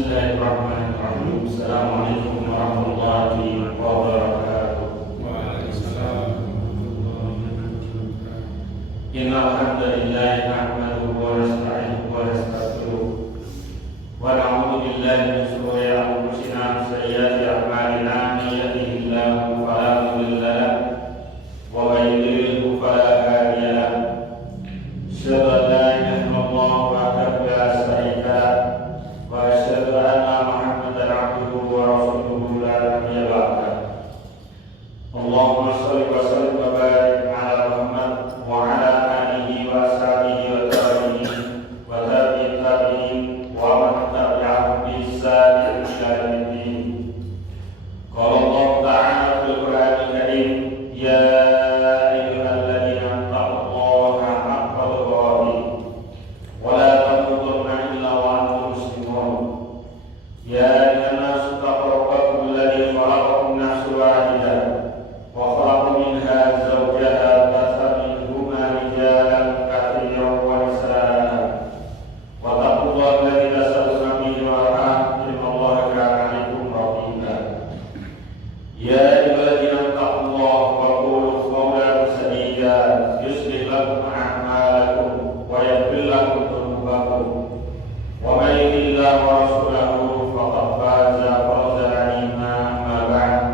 Bismillahirrahmanirrahim. Assalamualaikum warahmatullahi wabarakatuh. Waalaikumsalam warahmatullahi wabarakatuh. Innal hamdalillah nahmaduhu wa nasta'inuhu wa nastaghfiruh wa na'udzu billahi min shururi anfusina wa sayyiati a'malina. Man yahdihillahu fala mudilla lahu wa man yudlil fala hadiya lahu. Asyhadu an la ilaha illallah wahdahu la syarika lahu wa asyhadu anna Muhammadan 'abduhu wa rasuluhu la nabiyya ba'dahu. Allahumma shalli wa sallim wa barik ala Muhammad wa ala alihi wa ashabihi wa tabi'in wa tabi'in tabi'in wa man tabi'ahum bi ihsan ila yaumil. Qala Allah ta'ala fil Qur'anil Karim, ya ayyuhalladzina taqullaha haqqa tuqatih wa la tamutunna illa wa antum muslimun. Ya ayyuhan nasu taqu rabbakum alladzi khalaqakum min nafsin wahidah wa khalaqa minha zawjaha wa batha minhuma rijalan katsiran wa nisaa wa taqullaha alladzi tasaaluna bihi wal arham innallaha kana 'alaykum raqiba. Ya ayyuhalladzina taqullaha wa qulu qawlan sadida yuslih lakum a'malakum wa yaghfir lakum dhunubakum wa man yuti'illaha wa rasulahu faqad faza fawzan 'azima. Amma ba'd.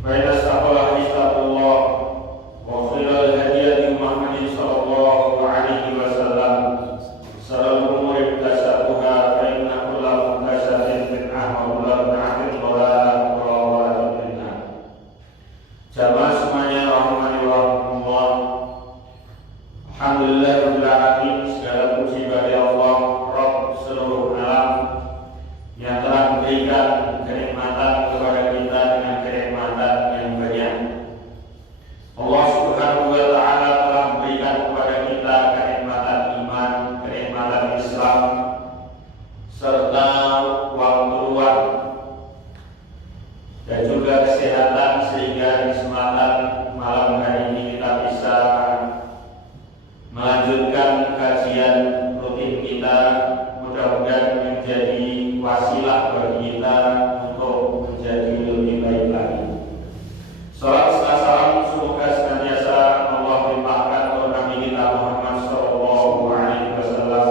فإن أصدق الحديث كتاب الله وخير الهدي هدي محمد صلى الله عليه وسلم شر الأمور محدثاتها فإن كل محدثة بدعة وكل بدعة ضلالة وكل ضلالة في النار. Jamaah semuanya rahimani wa rahimakumullah. Alhamdulillah rabbil alamin, segala puji bagi Allah Rabb seluruh alam yang telah memberikan kenikmatan kepada kita dengan kenikmatan yang banyak. Allah Subhanahu wa ta'ala telah memberikan kepada kita kenikmatan iman, kenikmatan Islam, serta waktu luang dan juga kesehatan, sehingga di kesempatan malam hari ini kita bisa melanjutkan kajian rutin kita. Mudah-mudahan menjadi wasilah bagi kita untuk menjadi lebih baik lagi. Salam serta salam semoga senantiasa Allah limpahkan untuk Nabi kita Muhammad sallallahu alaihi wasallam.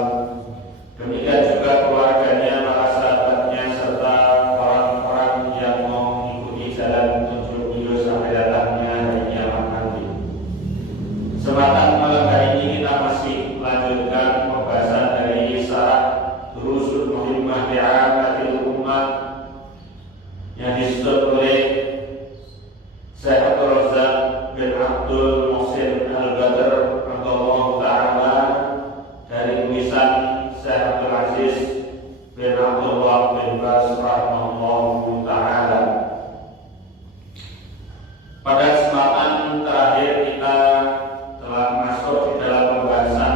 Demikian juga keluarganya, para sahabatnya, serta orang-orang yang mau mengikuti jalan menuju beliau sampai datangnya hari kiamat nanti. Kesempatan malam hari ini kita masih melanjutkan pembahasan dari syarah Durusul Muhimmah Li'amatil Ummah yang disusun oleh Syekh Abdul Razak bin Abdul Muhsin Al-Badr radhiyallahu ta'ala dari tulisan Syekh Abdul Aziz bin Abdullah bin Baz rahimahullahu ta'ala. Pada kesempatan terakhir kita telah masuk di dalam pembahasan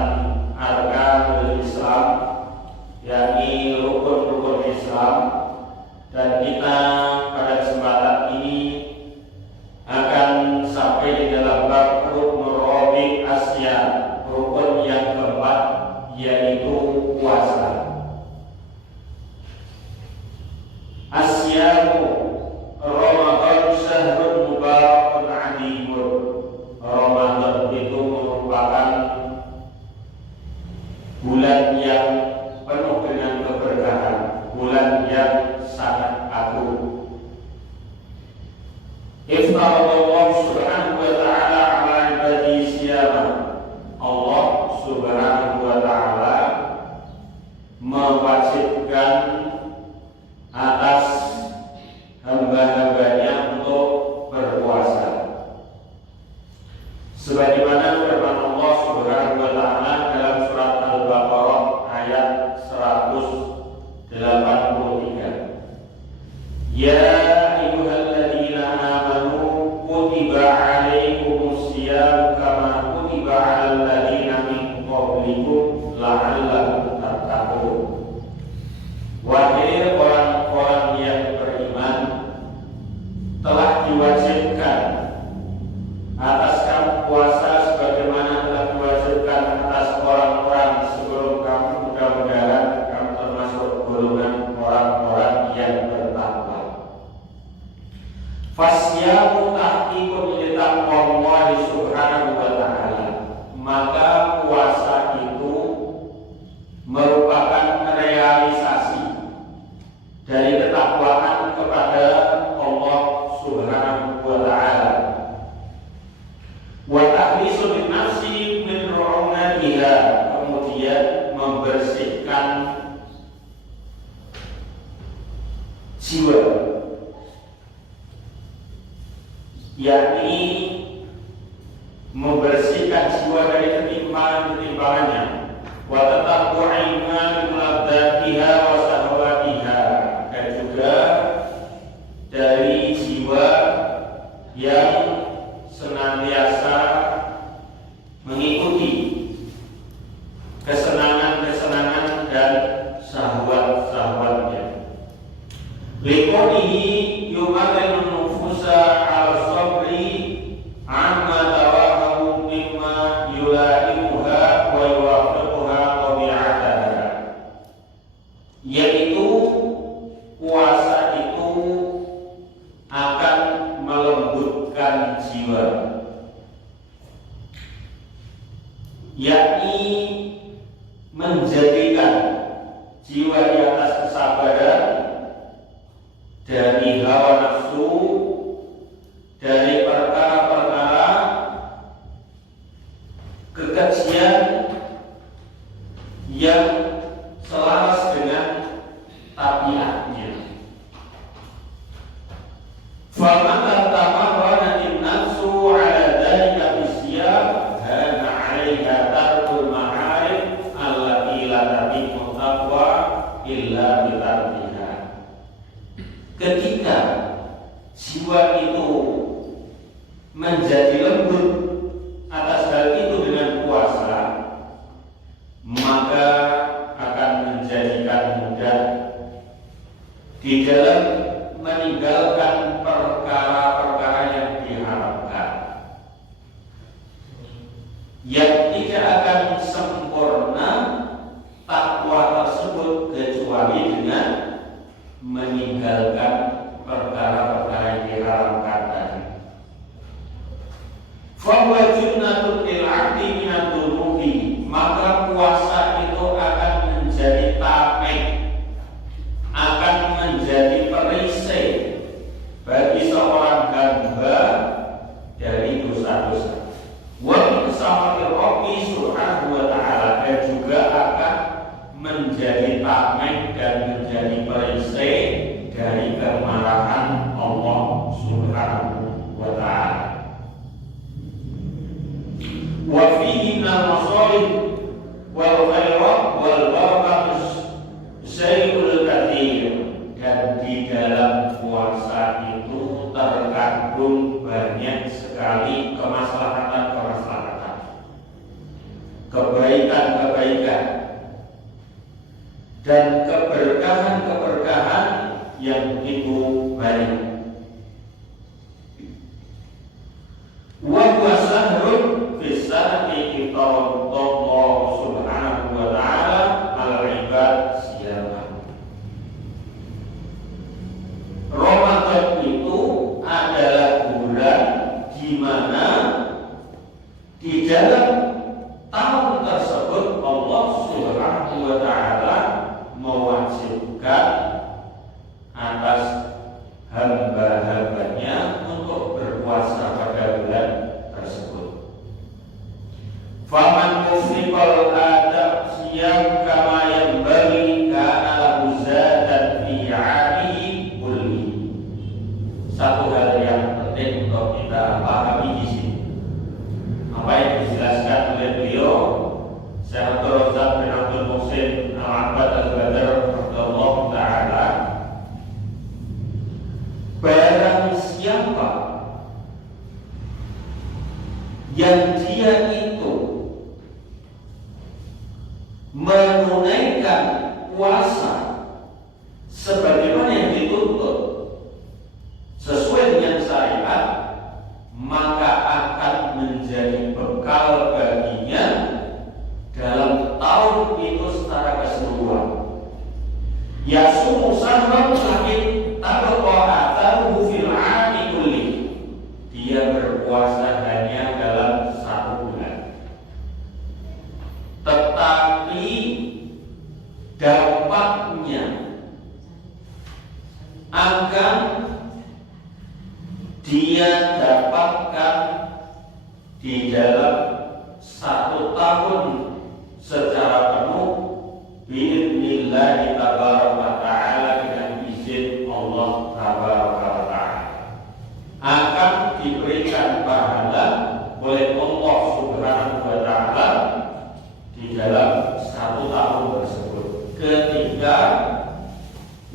Arkanul Islam, yakni rukun-rukun Islam, dan kita pada kesempatan ini akan sampai di dalam bab rukun Rabi' Asya, rukun yang keempat, yaitu puasa. Asyamu Ramadan syahrun mubarakun azimun. Ramadan itu merupakan bulan yang penuh dengan keberkahan, bulan yang sangat agung. Iftarallah subhanahu wa ta'ala ala ibadihi siyama. Allah subhanahu wa ta'ala mewajibkan atas hamba-hambanya untuk berpuasa. Sebagaimana firman Allah subhanahu wa ta'ala dalam surat Al-Baqarah ayat 183. Ya ayyuhalladzina amanu kutiba alaikumus syiyam kama kutiba alal ladzina min qablikum la'allakum tattaqun. Wahai orang-orang yang beriman, telah diwajibkan atas kamu puasa sebagaimana telah diwajibkan atas orang-orang sebelum kamu. Mudah-mudahan kamu termasuk golongan orang Fasyamu tahqiqun li taqwallahi subhanahu wa ta'ala. Maka puasa itu merupakan realisasi dari ketakwaan kepada Allah subhanahu wa ta'ala. Wa tahlisu bin nafsi min ru'unatiha, kemudian membersihkan jiwa, yakni membersihkan jiwa dari ketimpangan-ketimpangannya. Wa tatabbu'i ma min ladzatiha wa sahwatiha, dan juga dari jiwa yang senantiasa mengikuti kesenangan-kesenangan dan syahwat-syahwatnya. Liqonihi yu'adil nufusa al sabri amma tawahamu mimma yula'imuha wa yuwafiquha tabi'ataha, yaitu puasa itu akan melembutkan jiwa, yakni menjadikan jiwa di atas kesabaran dari hawa nafsu, dari perkara-perkara kekejian yang selaras dengan tabiatnya. Faman tamarranatin nafsu ala dzalika bisyam hana 'alaiha tarkul ma'arif allati la tatimmu taqwa illa bitarkiha. Ketika jiwa itu menjadi lembut atas hal itu dengan puasa, maka akan menjadikan mudah di dalam meninggalkan perkara-perkara yang diharapkan, yang tidak akan sempurna takwa tersebut kecuali dengan meninggalkan perkara-perkara yang diharamkan tadi. Fahuwa junnatun lil 'abdi minad dunubi, maka puasa itu akan menjadi tameng, akan menjadi perisai bagi seorang hamba dari dosa-dosa. Wa min samatir Rabbi subhanahu wa ta'ala, dan juga akan menjadi tameng dan menjadi perisai dari kemarahan Allah subhanahu wa ta'ala. Wa fihi minal masalih wal khairat wal barakatus syai'ul katsir, dan di dalam puasa itu terkandung banyak sekali kemaslahatan-kemaslahatan, kebaikan-kebaikan dan keberkahan-keberkahan yang begitu banyak. Wa huwa sahrun fi sanati Allah subhanahu wa ta'ala al-ibad siyama. Ramadan itu adalah bulan di mana di dalam tahun tersebut Allah subhanahu wa ta'ala mewajibkan atas hamba-hambanya untuk berpuasa pada bulan tersebut. Faman mufriqal adab siyam kama yanbaghi kana lahu zadan fi 'alihi kulli. Satu hal yang penting untuk kita pahami di sini, apa yang dijelaskan oleh beliau Syekh Abdul Razak bin Abdul Muhsin Al-Abbad Al-Badr radhiyallahu ta'ala, barang siapa yang dia itu menunaikan puasa sebagaimana yang dituntut sesuai dengan syariat, maka akan menjadi bekal baginya dalam tahun itu secara keseluruhan. Yasumu sahran lakin tabqa atharuhu fil 'ami kulli, dia dapatkan di dalam 1 tahun secara penuh bi'idnillahi tabaraka wa ta'ala, dengan izin Allah tabaraka wa ta'ala, akan diberikan pahala oleh Allah subhanahu wa ta'ala di dalam 1 tahun tersebut, ketika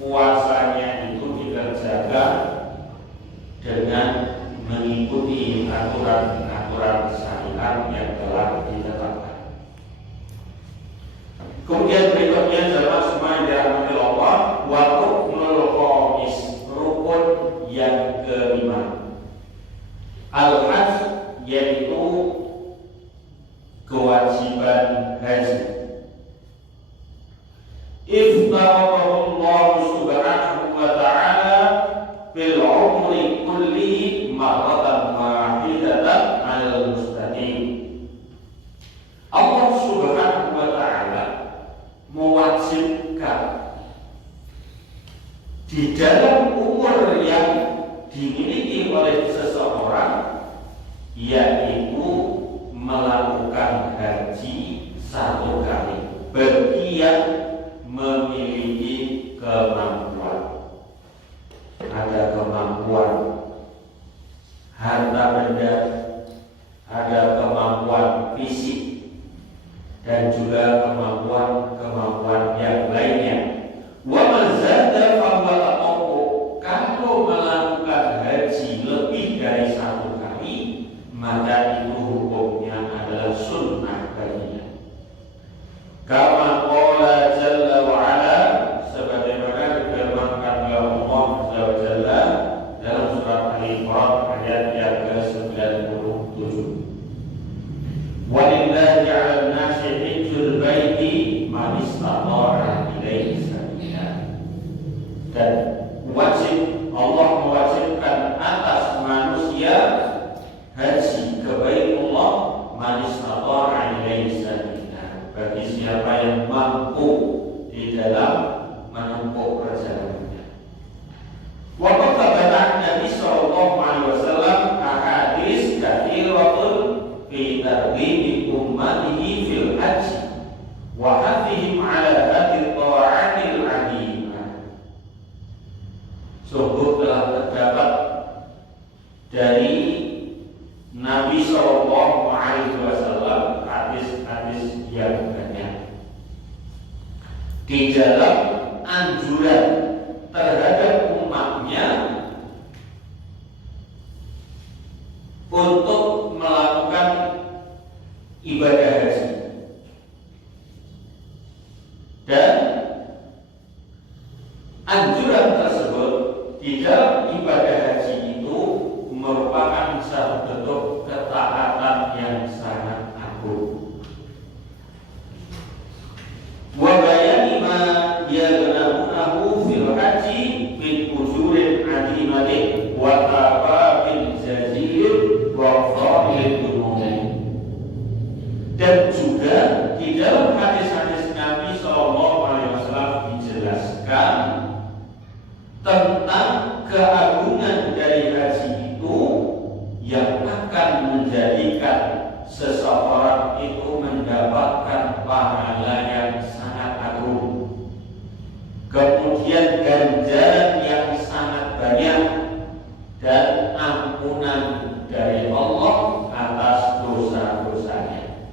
puasanya itu dikerjakan dengan mengikuti aturan-aturan syariat yang telah ditetapkan. Kemudian berikutnya jemaah semua yang dirahmati Allah, wa ruknul khamis, rukun yang kelima, al-hajj, yaitu kewajiban haji. Iftaradahu Allah subhanahu wa ta'ala fil umri kulli marratan wahidatan 'alal mustaqim. Allah subhanahu wa ta'ala mewajibkan di dalam umur yang dimiliki oleh seseorang, yaitu melakukan haji 1 kali bagi yang memiliki kemampuan. Ada kemampuan harta benda, ada kemampuan fisik, dan juga kemampuan yang lainnya. Wa mazada fahuwa tatawwu, kalau melakukan haji lebih dari 1 kali, maka itu hukumnya adalah sunnah baginya. Kama qala jalla wa ala, sebagaimana difirmankan oleh Allah Azza wa Jalla dalam surat Al-Imran ayat yang ke-97. Walillahi 'alan nasi hajjul baiti man istata'a ilaihi sabila. Dan wajib, Allah mewajibkan atas manusia haji ke Baitullah man istata'a ilaihi sabila, bagi siapa yang mampu di dalam menempuh perjalanannya. Wa qad thabata Nabi sallallahu alaihi wasallam ahadits katsiratun fi targhibi ummatihi fil haji wa hathihim ala hadhihi ta'atil 'azimah. Sungguh telah terdapat dari Nabi sallallahu alaihi wasallam hadis-hadis yang banyak di dalam anjuran terhadap umatnya untuk melakukan ibadah haji. Dan anjuran tersebut di dalam ibadah haji itu merupakan satu bentuk ketaatan yang sangat agung. Wa bayani ma yagnamunahu fil haji min ujurin adimatin wa tababil jazir wa fadil umum. Dan juga di dalam hadis-hadis Nabi sallallahu alaihi wasallam dijelaskan tentang keagungan dari haji itu yang akan menjadikan seseorang itu mendapatkan pahala yang sangat agung, kemudian ganjaran yang sangat banyak, dan ampunan dari Allah atas dosa-dosanya.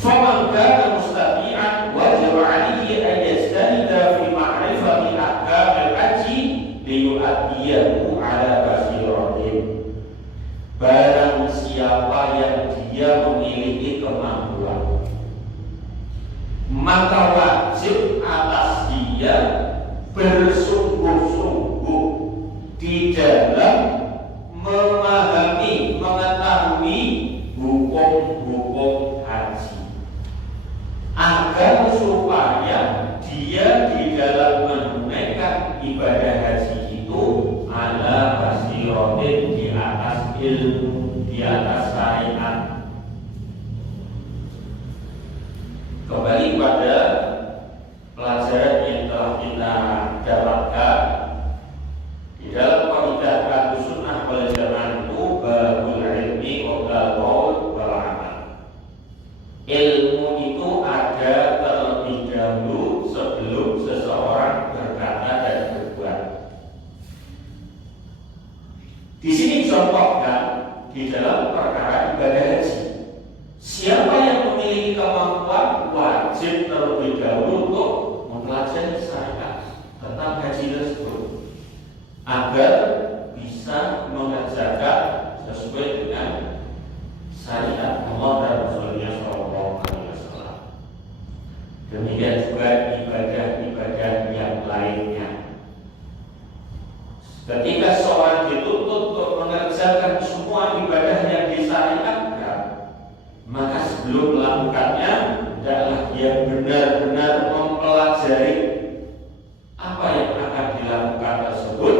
Faman kana mustati'an wajib 'alaihi an yajtahida fi ma'rifati ahkamil haji liyu'addiyahu 'ala basiratin. Barang siapa yang dia memiliki kemampuan, maka wajib atas dia bersungguh-sungguh di dalam memahami, mengetahui hukum-hukum haji, agar supaya dia di dalam menunaikan ibadah haji itu ala basiratin, di atas ilmu, di atas syariat. Kembali pada pelajaran yang telah kita dapatkan di dalam qaidah Di sini contohkan di dalam perkara ibadah haji. Siapa yang memiliki kemampuan wajib terlebih dahulu untuk mempelajari syariat tentang haji tersebut agar bisa mengerjakan sesuai dengan syariat Allah dan Rasulnya Shallallahu Alaihi Wasallam. Demikian juga ibadah-ibadah yang lainnya. Ketika seorang dituntut untuk mengerjakan semua ibadah yang disyariatkan, maka sebelum melakukannya hendaklah dia benar-benar mempelajari apa yang akan dilakukan tersebut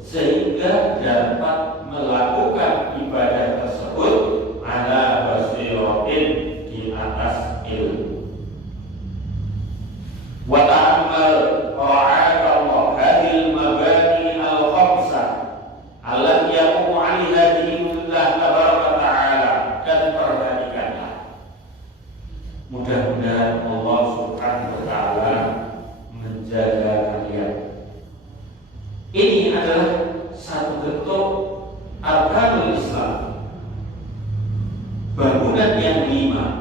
sehingga dapat melakukan ibadah tersebut ala basiratin di atas ilmu. Wa ta'ammal ta'ala Allah hadil mabani al-khamsah allati yaqumu 'alaiha dinullah tabaraka ta'ala, dan perhatikanlah. Mudah-mudahan Allah Subhanahu wa ta'ala menjaga kalian. Ini adalah satu bentuk arkanul Islam, bangunan yang 5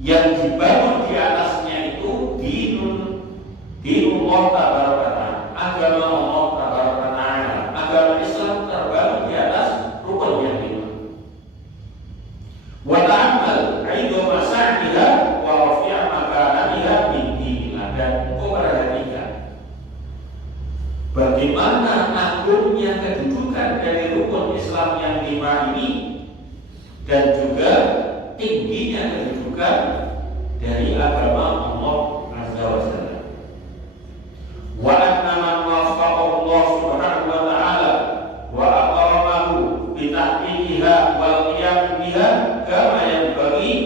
yang dibangun di atasnya itu dinullah tabaraka ta'ala, agama Allah tabaraka ta'ala. Agama Islam terbangun di atas rukun yang 5. Wa ta'ammal 'inda masa'niha wa rafi'a makananiha min dinillah, dan engkau perhatikan bagaimana agungnya kedudukan dari rukun Islam yang 5 ini, dan juga tingginya kedudukan dari agama Allah Azza wa Jalla. Wa anna man waffaqahu Allah Subhanahu wa ta'ala wa aqamahu bi tahqiqiha wal qiyam biha kama yanbaghi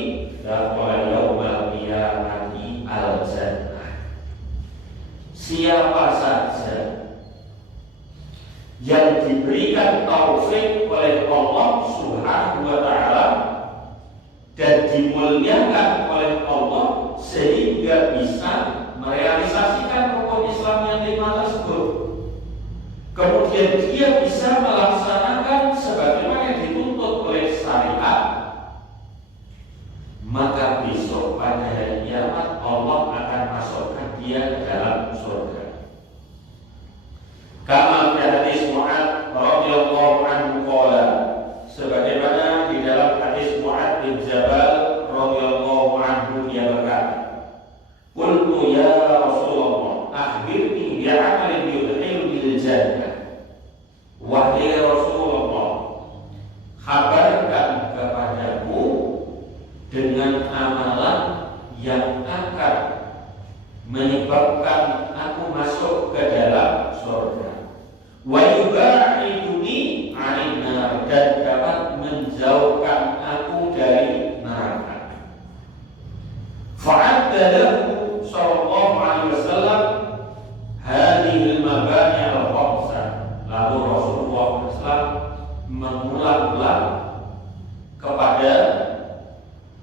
dakhala yaumal qiyamati al jannah. Siapa saja yang diberikan taufik oleh Allah Subhanahu wa ta'ala dan dimuliakan oleh Allah sehingga bisa merealisasikan rukun Islam yang 5 tersebut, kemudian dia bisa melaksanakan sebagaimana yang dituntut oleh syariat, maka besok pada hari kiamat Allah akan masukkan dia ke dalam surga. Kama fi hadis Mu'adz radhiyallahu anhu qala, sebagaimana di dalam hadis Mu'adz bin Jabal radhiyallahu anhu dia berkata, qultu ya Rasulullah akhbirni bi 'amalin yudkhiluni al-jannah. Wahai Rasulullah, kabarkan kepadaku dengan amalan yang akan menyebabkan aku masuk ke dalam surga. Wa yubaiduni 'anil nar, dan dapat menjauhkan aku dari neraka. Fa'adda lahu sallallahu alaihi wasallam hadhihi al-mabani al-khamsah. Lalu Rasulullah SAW mengulang-ulang kepada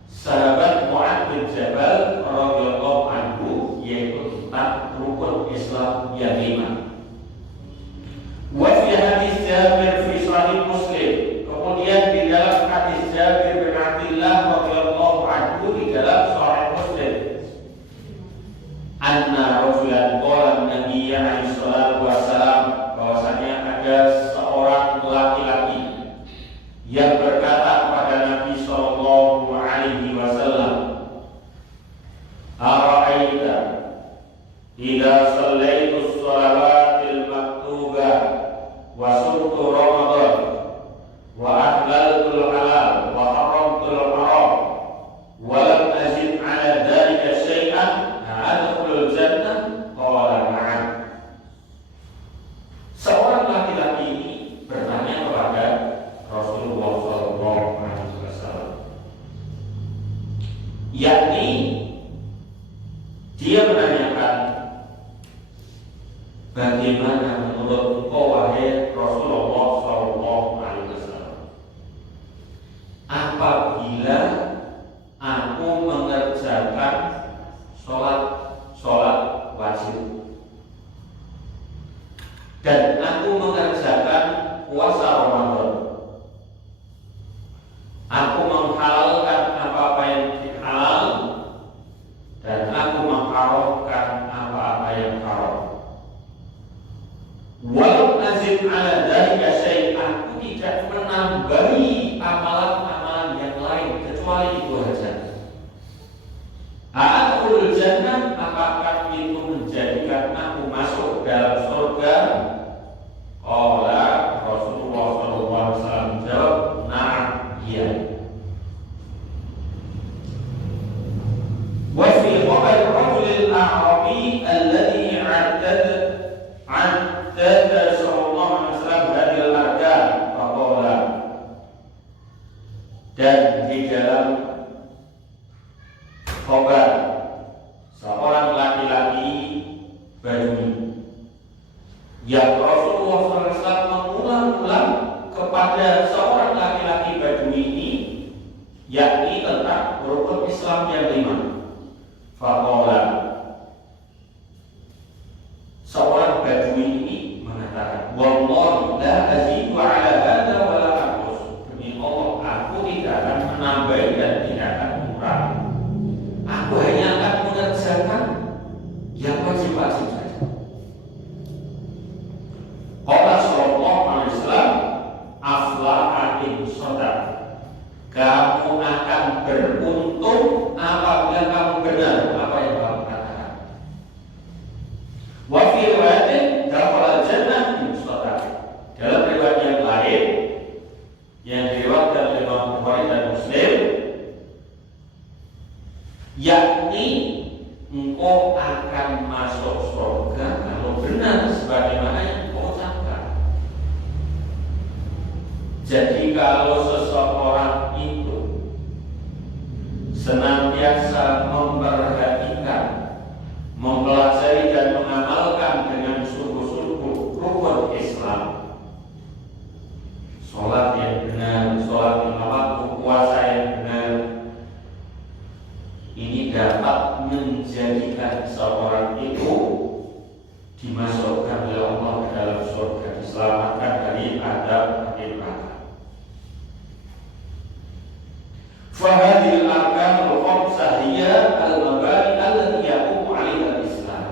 sahabat Mu'adz bin Jabal radhiyallahu anhu, yaitu tentang rukun Islam yang 5. Wa fi hadis Jabir fi Sahih Muslim, kemudian di dalam hadis Jabir bin Abdullah radhiyallahu anhu di dalam Sahih Muslim, anna rajulan qala Nabi alaihi salatu wasalam, bahwasanya ada seorang laki-laki yang berkata kepada Nabi sallallahu alaihi wasallam, ara'aita idza shallaitu shalawatil maktubah wa sumtu Ramadan wa ahlaltul halal wa haramtul haram wa lam azid ala dhalika syai'an adkhulul jannah? Qala na'am. Seorang laki-laki ini bertanya kepada Rasulullah sallallahu alaihi wasallam, yakni dia menanyakan, bagaimana menurut engkau wahai Rasulullah sallallahu alaihi wasallam apabila aku mengerjakan sholat wajib dan aku mengerjakan puasa Ramadan. Aku menghalalkan apa-apa yang halal dan aku mengharamkan apa-apa yang haram. Walau nazid ala dzalika syai', aku tidak menambahi amalan-amalan yang lain kecuali itu saja. Adkhulul jannah, apakah itu menjadikan aku masuk dalam surga? Qala Rasulullah sallallahu alaihi wasallam jawab, na'am, iya. Wa fi khabar rajulil a'rabi alladhi 'addada sallallahu alaihi wasallam hadil arkan faqala, dan di dalam khabar seorang laki-laki Badui yang Rasulullah SAW mengulang-ulang kepada seorang laki-laki Badui ini, yakni tentang rukun Islam yang 5. Faqala, seorang Badui ini mengatakan, wallahi la azidu ala hadza wa la anqus, demi Allah aku tidak akan menambah dan tidak akan mengurangi. Aku hanya akan mengerjakan yang wajib-wajib saja. Qala sallallahu alaihi wasallam, aflaha in shadaq, kamu akan beruntung apabila kamu benar apa yang kamu katakan. Wa fi riwayatin dakhala jannah in shadaq, dalam riwayat yang lain yang diriwayatkan oleh Imam Bukhari dan Muslim, yakni engkau akan masuk surga kalau benar sebagaimana yang engkau ucapkan. Jadi kalau seseorang itu senantiasa memperhatikan, mempelajari dan mengamalkan dengan sungguh-sungguh rukun Islam, sholat yang benar, sholat lima waktu, puasa yang benar, ini dapat menjadikan seorang itu dimasukkan oleh Allah ke dalam surga, diselamatkan dari adab neraka. Fahadil arkanul khamsah hiya al-mabani allati yaqumu 'alaiha al-Islam.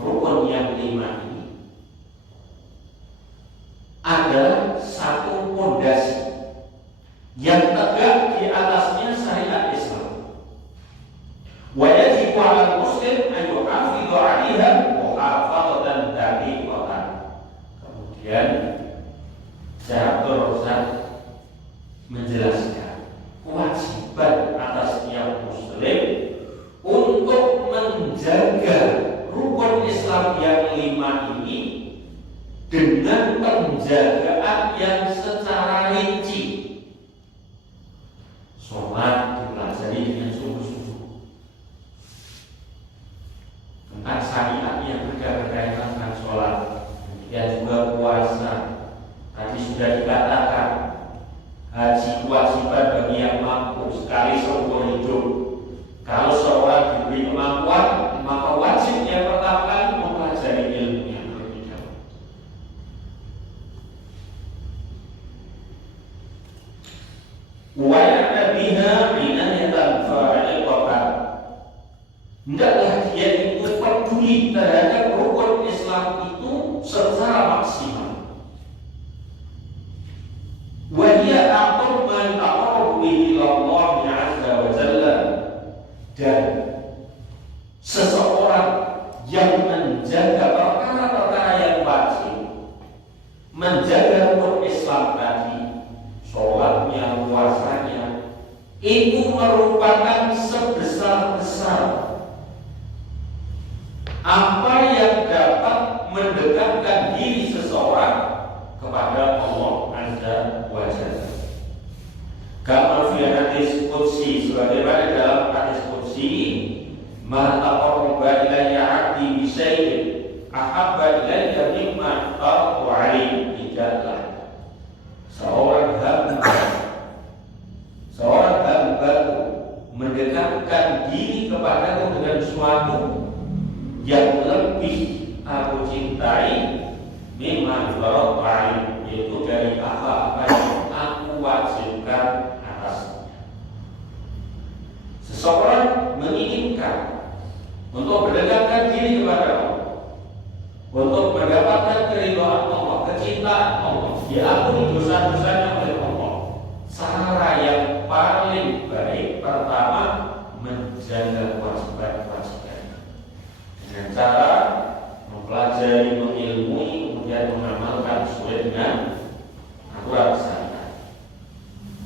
Rukun yang 5 ini adalah satu pondasi yang tegak di atasnya syariat Islam. Wa yajibu 'alal muslim an yuhafidha 'alaiha muhafadzatan daqiqatan. Kemudian Syaikhul Rasul menjelaskan kewajiban atas setiap muslim untuk menjaga rukun Islam yang 5 ini dengan penjagaan yang secara rinci. Sholat dipelajari dengan sungguh-sungguh, tentang syariat yang berkaitan dengan sholat, dan juga puasa. Tadi sudah dikatakan haji kewajiban bagi yang mampu sekali seumur hidup. Kalau seorang diberi kemampuan, maka wajib yang pertama kali mempelajari ilmu yang terlebih dahulu. Wa ya'ta biha inayatan fa'il qatar. Hendaklah dia itu peduli terhadap rukun Islam itu secara maksimal. Wa hiya aqrab man taqarrab bihi Allah 'azza wa jalla, dan seseorang yang menjaga perkara-perkara yang wajib, menjaga rukun Islam tadi, sholatnya, puasanya, itu merupakan sebesar-besar apa yang dapat mendekatkan diri seseorang kepada Allah Azza wa Jalla. Kama fi hadis qudsi, sebagaimana dalam hadis qudsi, ma taqarraba ilayya 'abdi bi syai'in ahabba ilayya mimma aftartu 'alaihi. Tidaklah seorang hamba mendekatkan diri kepadaku dengan suatu yang lebih aku cintai mimma aftartu 'alaihi, yaitu dari apa-apa yang aku wajibkan atasnya. Seseorang menginginkan untuk mendekatkan diri kepada Allah, untuk mendapatkan keridhaan Allah, kecintaan Allah, diampuni dosa-dosanya oleh Allah. Cara yang paling baik pertama menjaga kewajiban-kewajiban dengan cara mempelajari, mengilmui, kemudian mengamalkan sesuai dengan aturan syariat.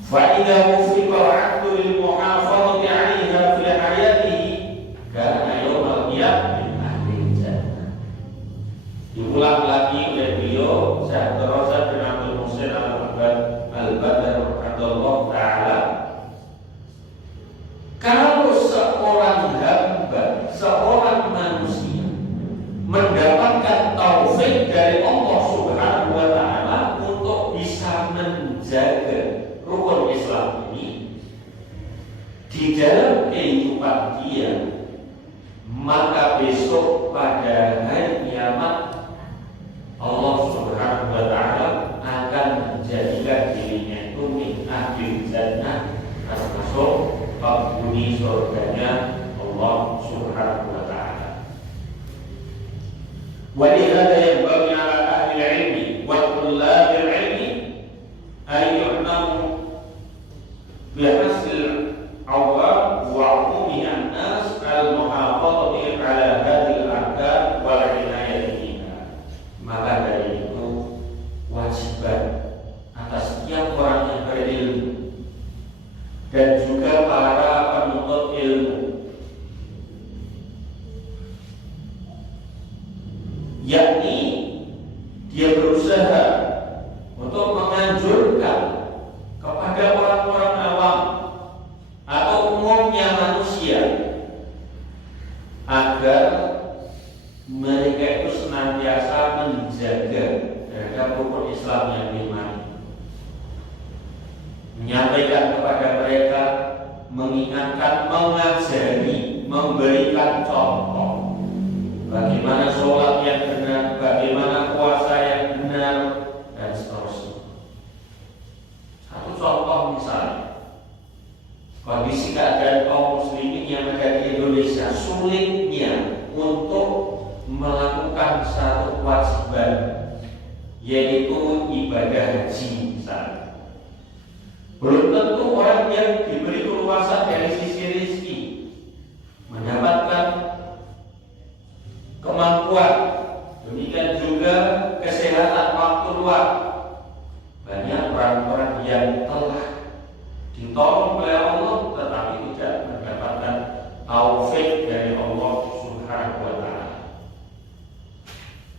Fa'idha mufiqal 'abdu lil muhafadhati 'alaiha fi hayatihi kana yawmal qiyamah min ahli jannah. Diulang lagi oleh beliau Syekh Razak bin Abdul Muhsin Al-Badr radhiyallahu taala. Kalau seorang hamba, seorang manusia mendapatkan taufik dari Allah Subhanahu wa taala untuk bisa menjaga rukun Islam ini di dalam kehidupan dia, maka besok pada hari kiamat Allah Subhanahu wa taala akan menjadikan dirinya itu min ahli jannah, termasuk penghuni surganya Allah Subhanahu wa taala. ولهذا ينبغي على أهل العلم وطلاب العلم أن يعلموا بحث العوام وعموم الناس المحافظة على هذه الأركان والعناية بها. Maka dari itu wajiban atas setiap orang yang berilmu dan juga para penuntut ilmu, yakni dia berusaha untuk menganjurkan kepada orang-orang awam atau umumnya manusia agar mereka itu senantiasa menjaga terhadap rukun Islam yang lima, menyampaikan kepada mereka, mengingatkan, mengajari, memberikan contoh bagaimana sholat yang benar, bagaimana puasa yang benar, dan seterusnya. Satu contoh misalnya, kondisi keadaan kaum muslimin yang ada di Indonesia, sulitnya untuk melakukan satu kewajiban, yaitu ibadah haji misalnya. Belum tentu orang yang diberi keluasan dari sisi rezeki mendapatkan kemampuan, demikian juga kesehatan waktu luang. Banyak orang-orang yang telah ditolong oleh Allah tetapi tidak mendapatkan taufik dari Allah Subhanahu wa taala.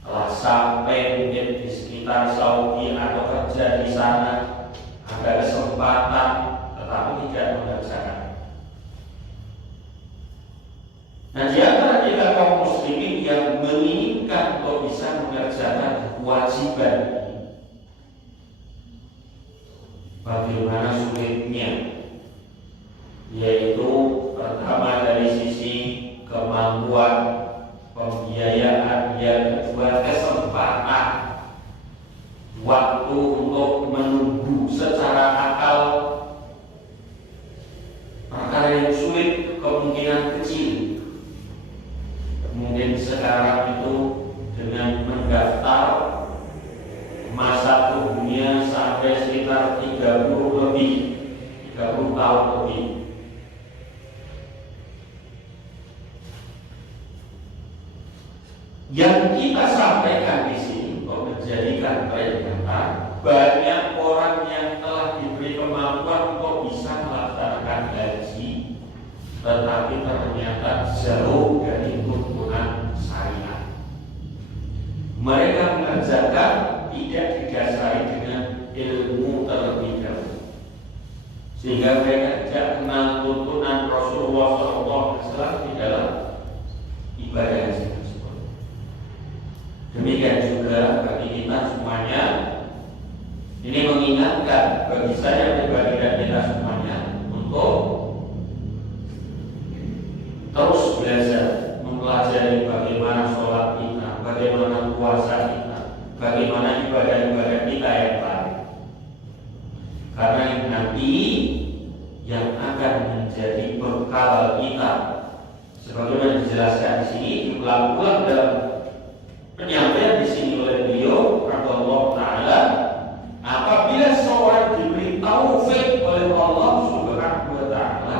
Telah sampai mungkin di sekitar Saudi atau kerja di sana, ada kesempatan tetapi tidak mengerjakan. Nah, di antara kita kaum muslimin yang menginginkan untuk bisa mengerjakan kewajiban ini, bagaimana sulitnya, yaitu pertama dari sisi kemampuan pembiayaan, yang kedua kesempatan waktu untuk menunggu secara akal, perkara yang sulit kemungkinan kecil. Mungkin sekarang itu dengan mendaftar masa tunggunya sampai sekitar 30 tahun lebih. Yang kita sampaikan di sini untuk menjadikan peringatan, banyak orang yang telah diberi kemampuan untuk bisa melaksanakan haji, tetapi ternyata jauh dari tuntunan syariat. Mereka mengerjakan tidak didasari dengan ilmu terlebih dahulu, sehingga mereka tidak kenal tuntunan Rasulullah SAW di dalam ibadah haji tersebut. Demikian juga bagi kita semuanya, ini mengingatkan bagi saya pribadi dan kita semuanya untuk terus belajar, mempelajari bagaimana sholat kita, bagaimana puasa kita, bagaimana ibadah-ibadah kita yang karena nanti yang akan menjadi bekal kita, sebagaimana dijelaskan di sini, diulang-ulang dalam penyampaian di sini oleh beliau, Allah Taala, apabila seorang diberi taufik oleh Allah Subhanahu Wa Taala,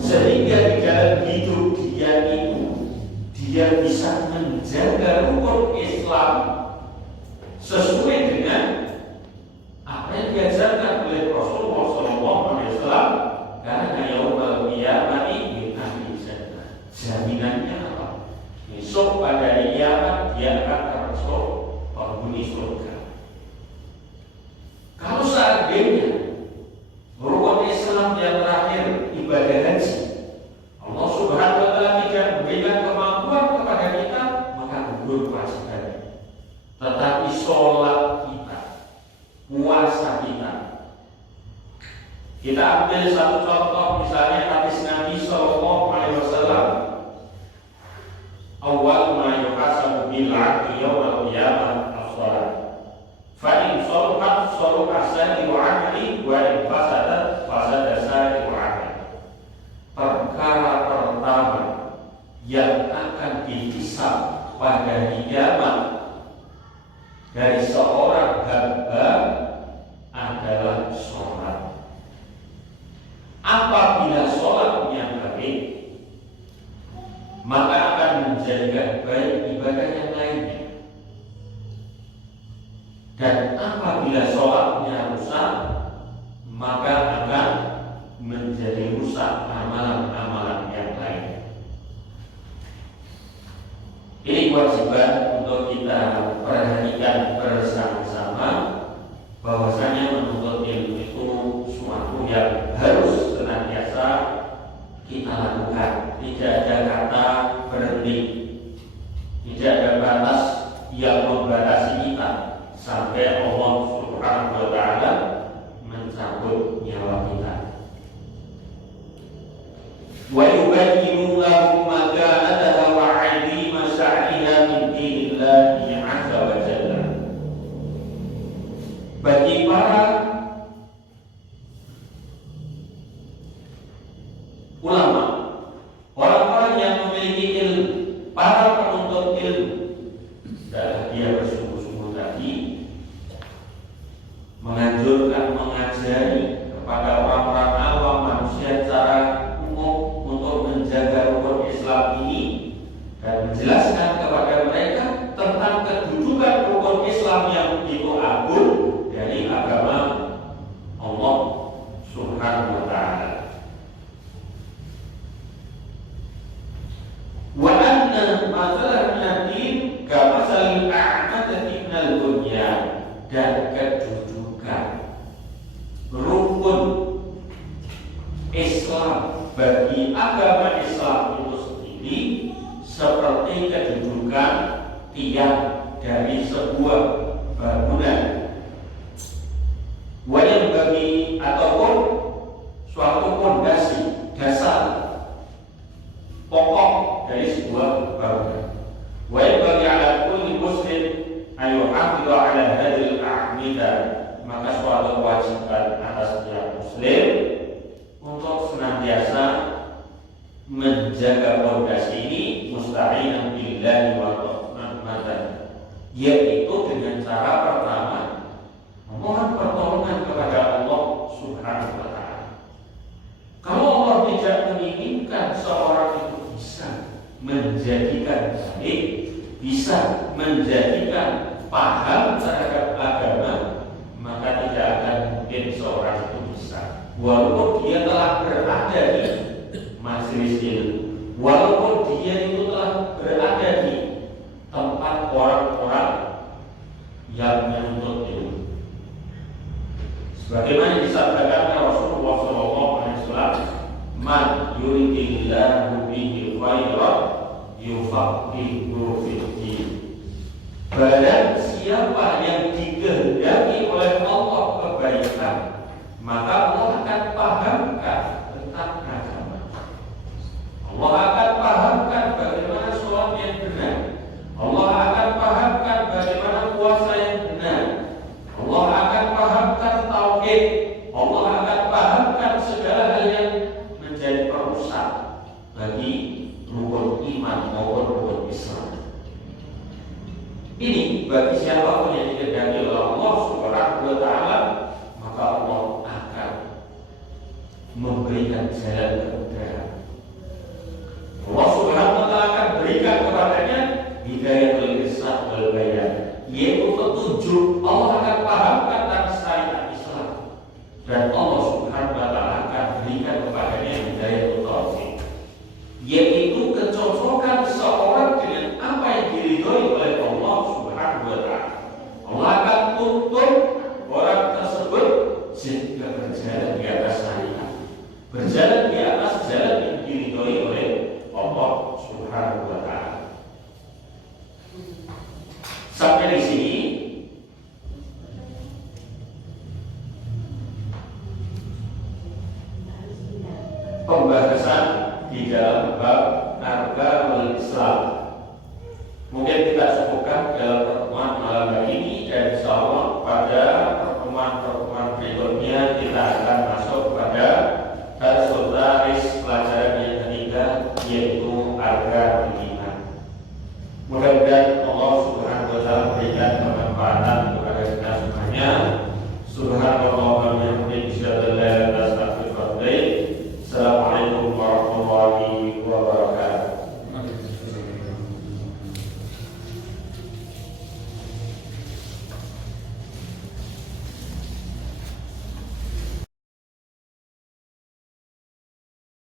sehingga di dalam hidup dia bisa menjaga rukun Islam sesuai dengan apa yang diajarkan oleh Rasulullah SAW, karena yaumul qiyamati min ahli jannah. Jaminannya apa? Besok pada hari kiamat dia akan termasuk penghuni surga. Kalau seandainya rukun Islam yang terakhir ibadah haji, Allah Subhanahu Wa Taala tidak memberikan kemampuan kepada kita, maka gugur kewajiban. Tetapi sholat kita, puasa kita ambil satu contoh, misalnya hadis Nabi Sallallahu Alaihi Wasallam, awal ma yuhasabu bil 'abdi yawmal qiyamah as-shalah, fa in salahat salaha sa'iru 'amali wa in fasadat fasada sa'iru 'amali. Perkara pertama yang akan dihisab pada hari kiamat dari seorang hamba adalah sholat. Apabila sholatnya baik, maka akan menjadikan baik ibadah yang lainnya. Dan apabila sholatnya rusak, maka akan menjadi rusak amalan-amalan yang lainnya. Ini kewajiban untuk kita perhatikan bersama-sama, bahwasanya menuntut ilmu itu suatu yang harus senantiasa kita lakukan. Tidak ada kata berhenti, tidak ada batas yang membatasi kita sampai Allah Subhanahu Wa Taala mencabut nyawa kita. Wa yubayyinu lahum makanataha wa 'azima sya'niha min dinillahi 'azza wa jalla. Bagi para ulama, orang-orang yang memiliki ilmu, para penuntut ilmu, adalah dia bersungguh-sungguh tadi menganjurkan, mengajari kepada orang-orang awam manusia secara umum untuk menjaga rukun Islam ini dan menjelaskan kepada mereka tentang kedudukan rukun Islam yang begitu agung dari agama Allah Subhanahu Wa Taala. Wa anna mathalan nadim kama salil a'madati minal bunyan, dan kedudukan rukun Islam bagi agama Islam itu sendiri seperti kedudukan tiang dari sebuah bangunan. Wayang bagi ataupun suatu fondasi, dasar pokok dari sebuah bangunan. Wayang bagi ala kulli muslim ayu hafidhu ala hadil a'midah, maka suatu kewajiban atas setiap muslim untuk senantiasa menjaga fondasi ini, musta'inan billahi wa rahmatan, yaitu dengan cara pertama memohon pertolongan kepada Allah Subhanahu Wa Taala. Kalau Allah tidak menginginkan seorang itu bisa menjadikan baik, bisa menjadikan paham terhadap agama, maka tidak akan mungkin seorang itu bisa, walaupun dia telah berada di majelis ilmu, walaupun dia itu telah berada di tempat orang-orang yang menuntut ilmu. Sebagaimana disabdakan Rasulullah SAW, man yuridillahu bihi khairan yufaqihuhu fid din. Barang siapa yang dikehendaki oleh Allah kebaikan, maka Allah akan pahamkan tentang agama. Allah akan pahamkan bagaimana sholat yang benar. Allah akan pahamkan bagaimana puasa yang benar. Allah akan pahamkan tauhid. Allah berjalan di atas jalan yang diridhoi oleh Allah Subhanahu wa taala. Sampai di sini pembahasan di dalam bab arkanul Islam. Mungkin kita cukupkan dalam pertemuan malam hari ini, dan insyaallah pada pertemuan berikutnya kita akan masuk pada darsul taris, pelajaran yang ketiga, yaitu arkanul iman. Mudah-mudahan Allah Subhanahu wa taala berikan kemanfaatan kepada kita semuanya. Subhanallah